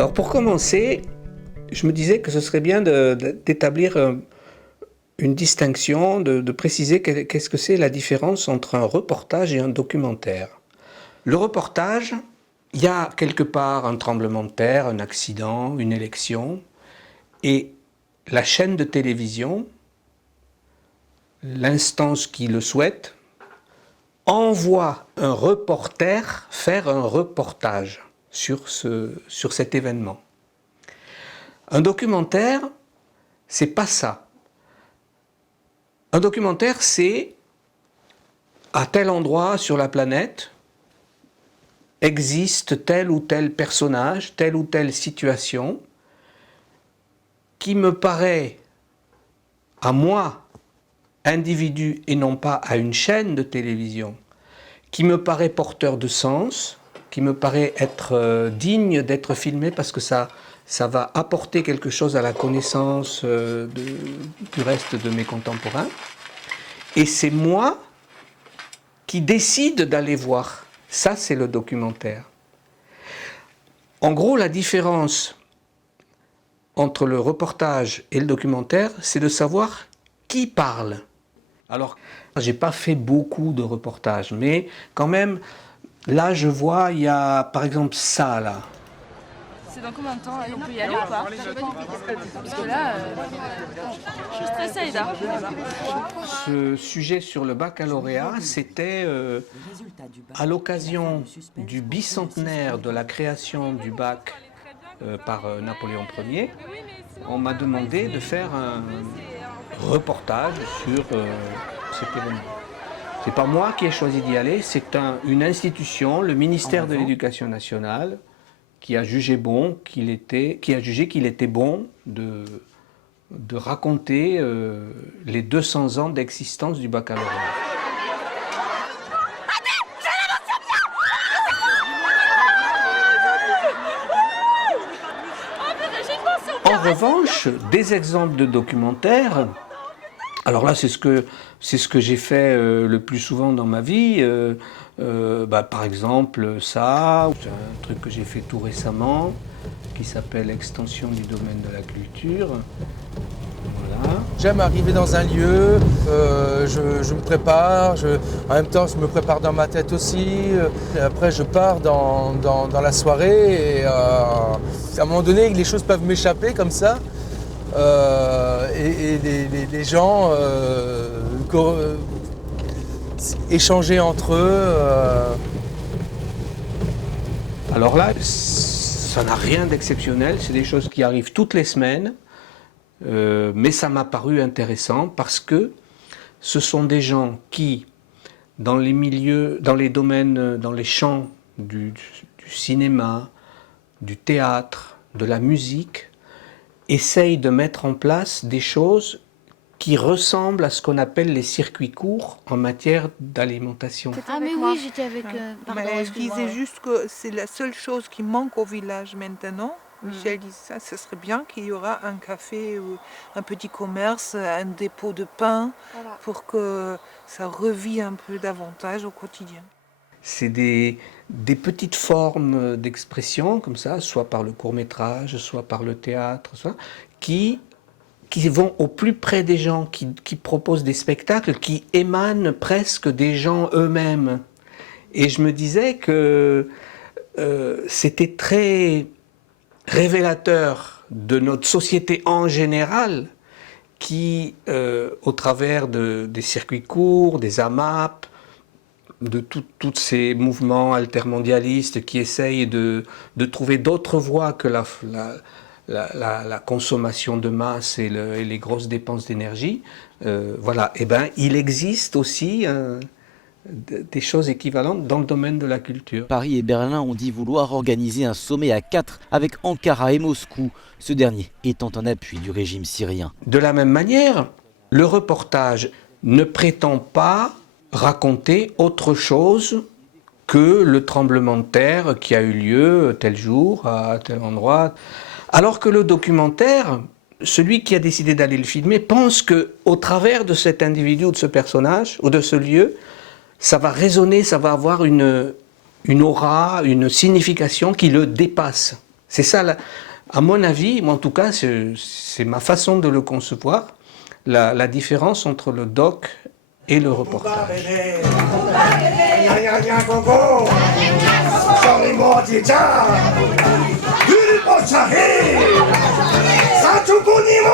Alors pour commencer, je me disais que ce serait bien d'établir une distinction, de préciser qu'est-ce que c'est la différence entre un reportage et un documentaire. Le reportage, il y a quelque part un tremblement de terre, un accident, une élection, et la chaîne de télévision, l'instance qui le souhaite, envoie un reporter faire un reportage sur cet événement. Un documentaire, c'est pas ça. Un documentaire, c'est à tel endroit sur la planète existe tel ou tel personnage, telle ou telle situation qui me paraît, à moi, individu et non pas à une chaîne de télévision, qui me paraît porteur de sens, qui me paraît être digne d'être filmé parce que ça va apporter quelque chose à la connaissance du reste de mes contemporains. Et c'est moi qui décide d'aller voir. Ça, c'est le documentaire. En gros, la différence entre le reportage et le documentaire, c'est de savoir qui parle. Alors, j'ai pas fait beaucoup de reportages, mais quand même, là, je vois, il y a par exemple ça, là. C'est dans combien de temps? On peut y aller ou pas? Parce que là, je suis stressée, Aïda. Ce sujet sur le baccalauréat, c'était à l'occasion du bicentenaire de la création du bac par Napoléon Ier. On m'a demandé de faire un reportage sur cet événement. C'est pas moi qui ai choisi d'y aller, c'est une institution, le ministère de l'Éducation nationale, qui a jugé qu'il était bon de raconter les 200 ans d'existence du baccalauréat. En revanche, des exemples de documentaires, alors là c'est ce que j'ai fait le plus souvent dans ma vie, par exemple ça, c'est un truc que j'ai fait tout récemment, qui s'appelle Extension du domaine de la culture. Voilà. J'aime arriver dans un lieu, je me prépare, en même temps je me prépare dans ma tête aussi, et après je pars dans la soirée et à un moment donné les choses peuvent m'échapper comme ça et les gens échanger entre eux. Alors là, ça n'a rien d'exceptionnel, c'est des choses qui arrivent toutes les semaines. Mais ça m'a paru intéressant parce que ce sont des gens qui, dans les milieux, dans les domaines, dans les champs du cinéma, du théâtre, de la musique, essayent de mettre en place des choses qui ressemblent à ce qu'on appelle les circuits courts en matière d'alimentation. Ah mais oui, j'étais avec... Mais elle disait juste que c'est la seule chose qui manque au village maintenant. Michel dit ça, ce serait bien qu'il y aura un café, ou un petit commerce, un dépôt de pain, voilà, pour que ça revit un peu davantage au quotidien. C'est des petites formes d'expression comme ça, soit par le court-métrage, soit par le théâtre, qui vont au plus près des gens, qui proposent des spectacles qui émanent presque des gens eux-mêmes. Et je me disais que c'était très révélateur de notre société en général qui, au travers des circuits courts, des AMAP, de tous ces mouvements altermondialistes qui essayent de trouver d'autres voies que la consommation de masse et les grosses dépenses d'énergie, voilà, et ben il existe aussi des choses équivalentes dans le domaine de la culture. Paris et Berlin ont dit vouloir organiser un sommet à 4 avec Ankara et Moscou, ce dernier étant en appui du régime syrien. De la même manière, le reportage ne prétend pas raconter autre chose que le tremblement de terre qui a eu lieu tel jour, à tel endroit. Alors que le documentaire, celui qui a décidé d'aller le filmer, pense qu'au travers de cet individu ou de ce personnage ou de ce lieu, ça va résonner, ça va avoir une aura, une signification qui le dépasse. C'est ça, à mon avis, moi en tout cas, c'est ma façon de le concevoir, la différence entre le doc et le reportage. 사촌꾼이모